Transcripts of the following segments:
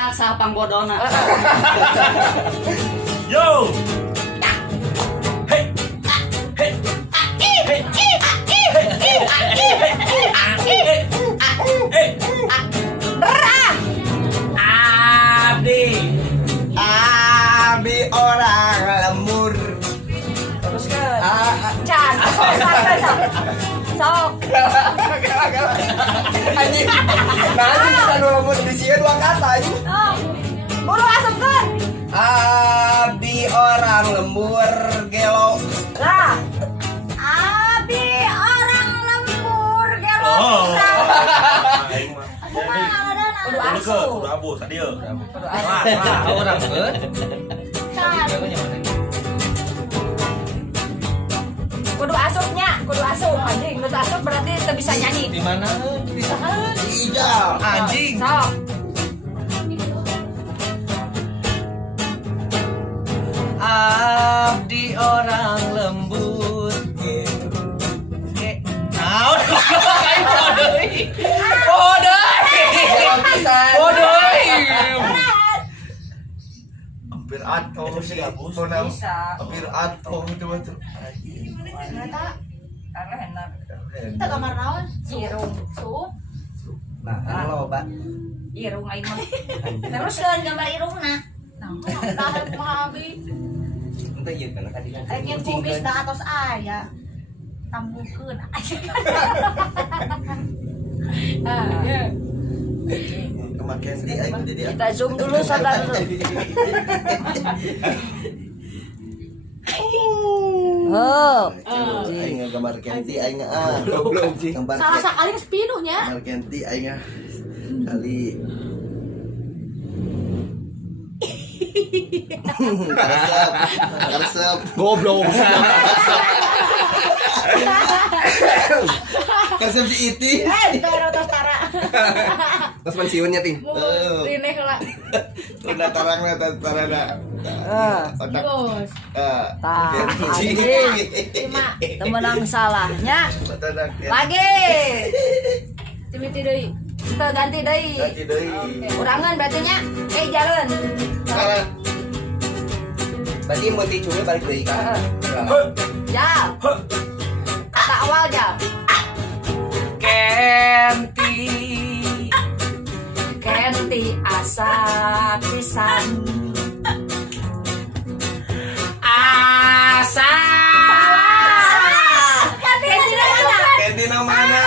otak sapang bodona. Yo. Hey. Hey. Hey. Abi orang lembur. Terus kan. Can. Sok. Anjing. Nanti kita lembur di sini 2 kata anjing. Buru asupkeun. Abi orang lembur gelo. Lah. Abi orang lembur gelo. Aing mah. Kudu Kudu asup. kudu abu tadi ya. Orang beut. Kudu asupnya, kudu asup anjing. Kudu asup berarti teu bisa nyanyi. Di mana? Tidak. Anjing. Sok. Abdi orang lembur. Naon? Kain bodoi. Hampir atom sih aku sonam. Bisa. Hampir atom itu betul. Ternyata karena enak. Kita kamar naon? Irung, sup, Nah, halo, Pak. irung aing mah. Terus kan gambar irungna. Nah, tahan mahabi. Ente ieu kana tadi kan. Rek yang kumis da atos aya. Tambukeun aja. Ya. Kemakian di aing jadi. Kita zoom dulu saudara. Oh, Aing gambar Kenti aing goblok gambar. Salah sakali sepinuhnya. Gambar Kenti aing kali. Karesep. Goblok. Karesep si Iti. Kita ada tostara. Terus pensiunnya ting. Rineh lah. Udah tarangna tarana. Otak. Bos. tah anjing. Lima. Temenang salahnya. Lagi. Timiti deui. Kita ganti deui. Ganti deui. Kurangan berarti nya. Jalan. Sekarang. Berarti mau dicuri balik deui kan. Jal. Kata awal jal. Kenti asa pisan. Asa. Kenti mana?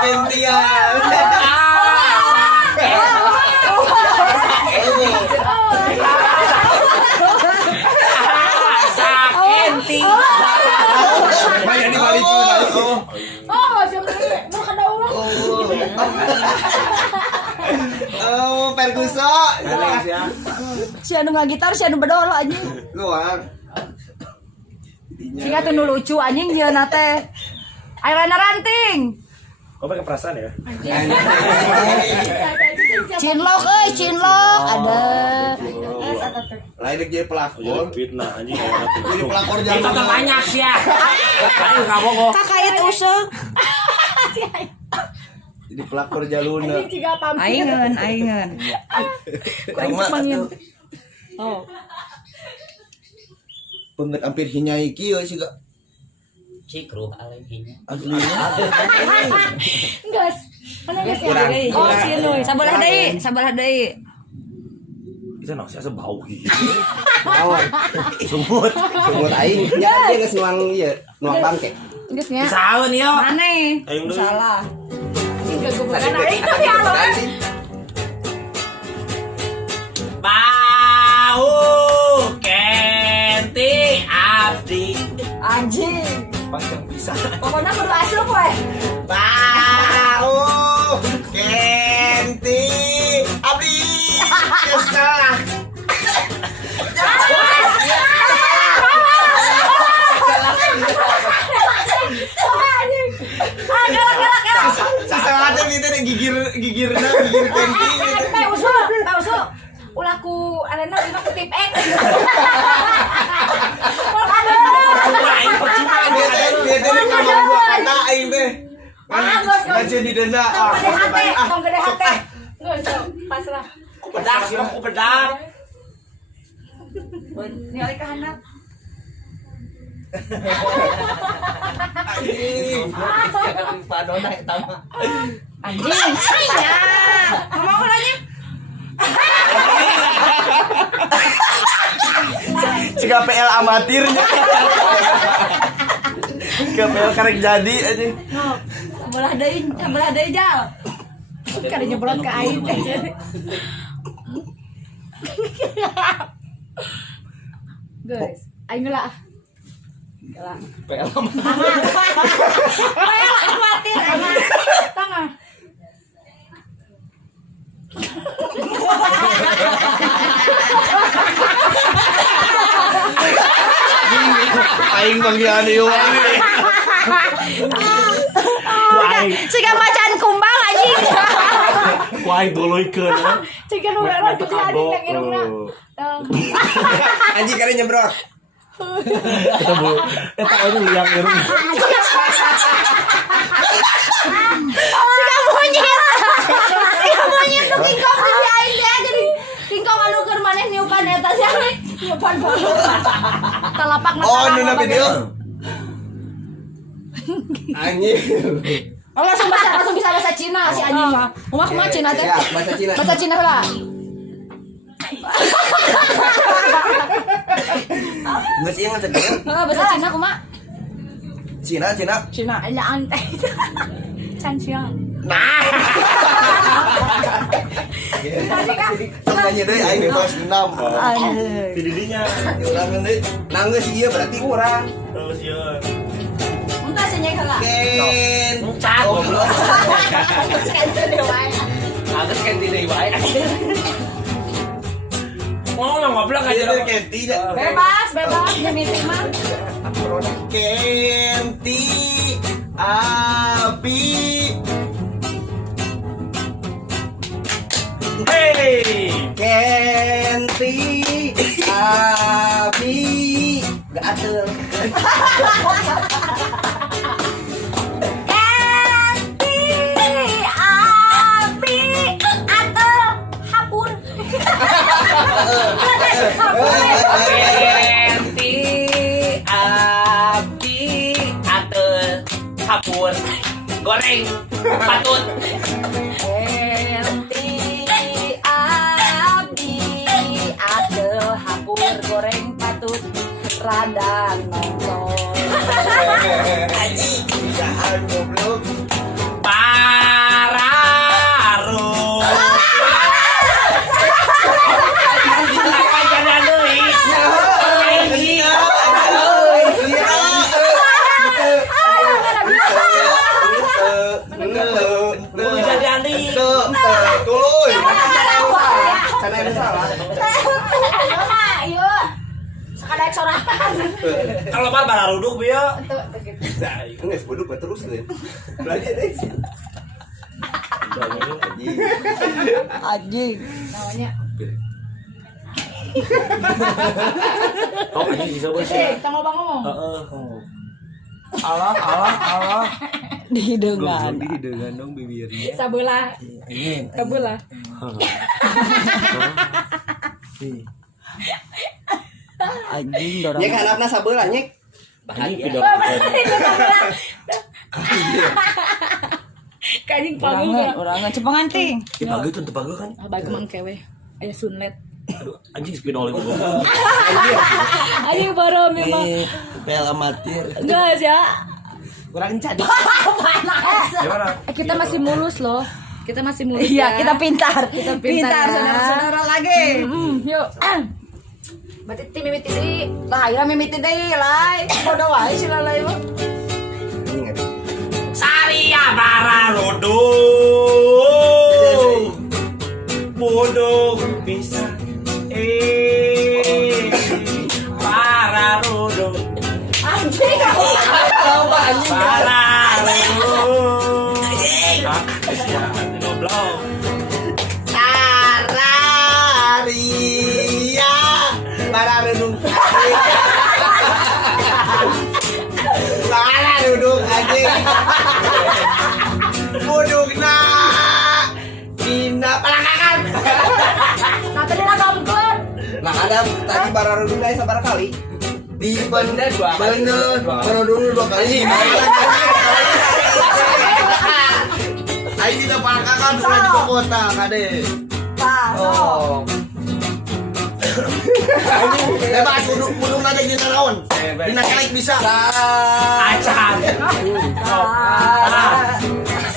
Kentian. Kenti. Banyak dibalik tuh. Oh, siapa ini? Mau kada uang. Oh, perkuso. Si anu ngagitar, si anu bedol anjing. Luang. Sing atuh nu lucu anjing jeuna teh. Airana ranting. Kau pakai perasaan ya? Cinlok cinlok ada. Lain jadi Jadi pelakor. fitnah anjing. Jadi pelakor Itu jangan kan banyak sih ya. Ayo kamu kok. Kakait usuk. Jadi pelakor jaluna. Jika pamit. Aingen. Kurang mangin. Oh. Punten hampir hinyai kieu sih gak. Cikru alaihinya. Aslinya. Gas. Mana gas ya? Oh, si anu. Sabalah deui. Bisa nang sia bau gitu. Naon? Sumut. Sumut aing. Ya dia geus nuang ieu, nuang bangke. Gas nya. Saeun ieu. Maneh. Aing deui. Salah. Tinggal guburan aing ya lo. Bau Kenti Abdi. Anjing. Pas yang bisa. Pokoknya kudu asup we. Bau Kenti Abdi. Kesah. Sisa ada nih teh gigir Kenti. Teh usuk. Ulaku alena dina kutip X. Aing percuma Dia teh ngomong gua kata aing teh. Ngajen di denda. Tong gede hati. Geus, pasrah. Pedak sih, aku pedak. Ningali ka handap. Padona eta mah. Anjing. Ya. Ngomong lagi. Jika PL amatirnya. Ke PL karek jadi aja. Belah deui jal. Kada nyebrang ke air. Guys, aing geula. PL Khawatir anak. Tengah. aing panggilan ieu. Siga macan kumbang anjing. Ku aing doloikeun. Siga nu lewat ke anjing yang irungna. Anjing kare nyebrot. Eta bu, eta aja liang irung. Siga monyet nu kingkong di aing teh jadi kingkong anu keur maneh niupan eta sia niupan bolu. Talapak na. Oh, nu video. Anjing. Oh, langsung bisa bahasa Cina si anjing mah. Kumaha Cina teh? Ya, bahasa Cina. Bahasa Cina heula. Geus ieu ngasegeun. Bahasa Cina kumaha? Cina. Cina ala anteh. Can siang. Sok nanya deui aing bebas 6. Di didinya. Ulangan deui. Nanggeus ieu berarti kurang. Terus ieu. Entah senyek heula. Ken. Goblok. Agus kan deui wae. Ngomong goblok aja. Aja Kenti. Bebas mimiti mah. Kenti Abi. Hey. Kenti Abi. Gak atel. Kenti abdi atel hapur goreng patut. Enti abdi adel hapur goreng patut rada nonton. Jahat goblok. Pararo. Ayo. Sekadar sorangan. Kalau bar bararuduk bieu. Nges bodoh terus deh. Belajar deh. Anjing namanya. Oh, ini bisa bos. Kita ngomong. Heeh. Allah. Dihideungan. Dihideungan dong bibirnya. Sabelah. Ingin. Sabelah. Anjing dorang. Nyek handapna sabeula nyek. Ini video. Kajing panggung. Orangan cepengan ting. Dipageut teu pageut kan. Bagi mang kewe. Aya sunlet. Aduh, anjing spinol itu. Anjing baru memang. Pel amatir. Enggak ya. Kurang jadi. Gimana? Kita masih mulus loh. Kita masih mulus. Iya, kita pintar. Kita pintar. Saudara-saudara lagi. Yuk. Berarti tim mimiti deui. Lah, ya mimiti deui lai. Bodoh wae sih lalai mah. Saria bararodo. Bodoh bisa. Bararodo. Anjing. Bararodo. Kasihan goblok. Sararia. Bararuduk. Bararuduk anjing. Adam tadi bararudung naik sabar kali. Di bener bararudung 2 kali. Aing kita pangkakan sudah di kota kade. Oh. Bebas udung nade di naon. Dina kelek bisa. Acan.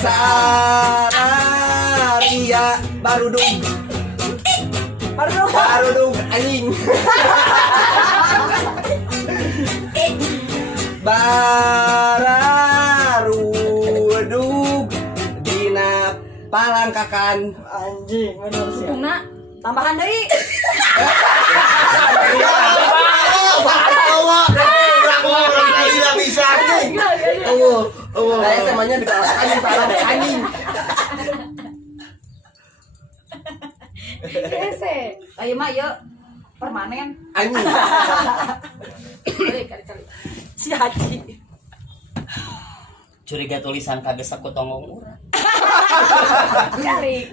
Sararia barudung. Barudung anjing. Bararudung dina palangkakan. Anjing, bener sih. Tungna, tambahan deui. Tidak bisa. Saya temanya dikalahkan parah anjing. Ese. Ayo mah yuk permanen. Anjing. Kali-kali. Si Haji. Curiga tulisan kagak aku tongong urang. Cari.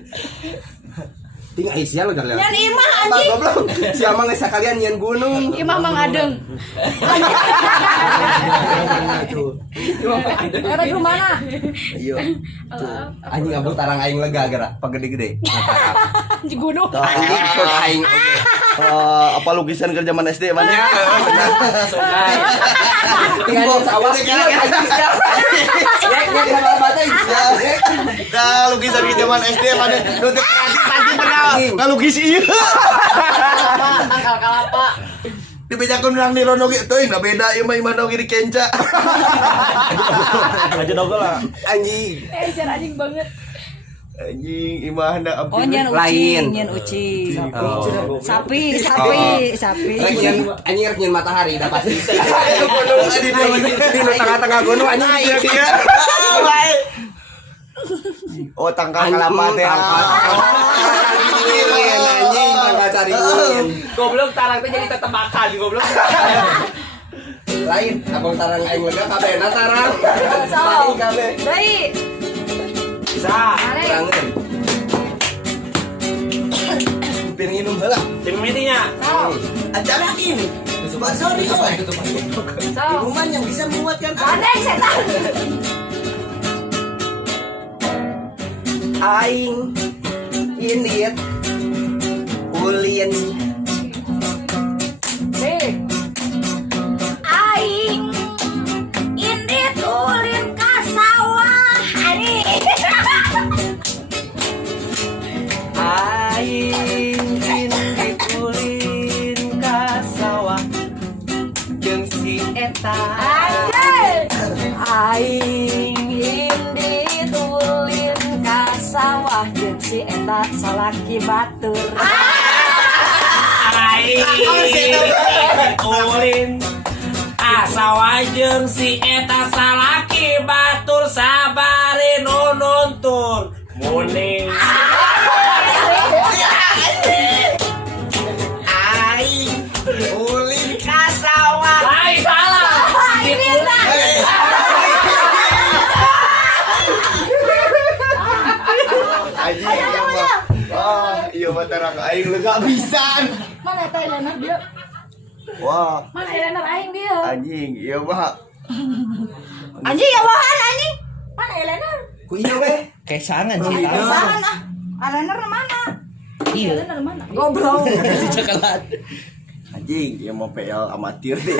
Tinggal isinya lo kalian. Nyan imah anjing. Goblok. Si Amang geus sakalian nyeun gunung. Imah Mang Adeng. Era di mana? Iya. Anjing abang tarang aing lega gara pagede-gede. Di gunung. Anjing sok aing. Apa lukisan kerja zaman SD mana? Tinggal sawah. Ya kita batai. Nah, lukisan kerja zaman SD mana? Nuntut kreatif pasti pernah ngalukis ieu. Kalapa. Dibejakeun urang di Rono ge teuing da beda ieu mah imah di kenca. Aja dogol lah. Anjing. Cara anjing banget. Anjing imah hendak abdi. Oh nyan Lain. ucing, nyan ucing. Oh. Sapi. Anjing rek nyeun matahari dah pasti. Gunung di tengah-tengah gunung anjing dia. Oh, tangkal kelapa teh. Anjing tangkal cari angin. Goblok tarang teh jadi tetebakan goblok. Lain, abang tarang aing lega kabehna tarang. So. Kabeh. Deui. Bisa. Tarangeun. Piring minum heula. Tim meetingnya. Acara ini sponsor di oleh So. minuman yang bisa menguatkan Bandeng setan. Aing indit ulin Aing indit ulin ka sawah. aing indit ulin ka sawah jeung si eta Aing indit ulin ka sawah jeung si eta salaki batur. Aing ulin asawa jeung si eta salaki batur sabare nu nuntun muning. aing ulin ka sawah. Ai salah. Anjing ieu mah. Wah, ieu mah tarang aing lega pisan. Mana eta Elena dia? Wah, Mana Elena aing dia? anjing ieu mah. Anjing ya wahan anjing. Mana Elena? ku ieu we Kesangan Oh, sih. iya. Sahan ah. Alener mana? Iya. Elena mana? Goblok. Si coklat. Anjing ieu mah PL amatir deh.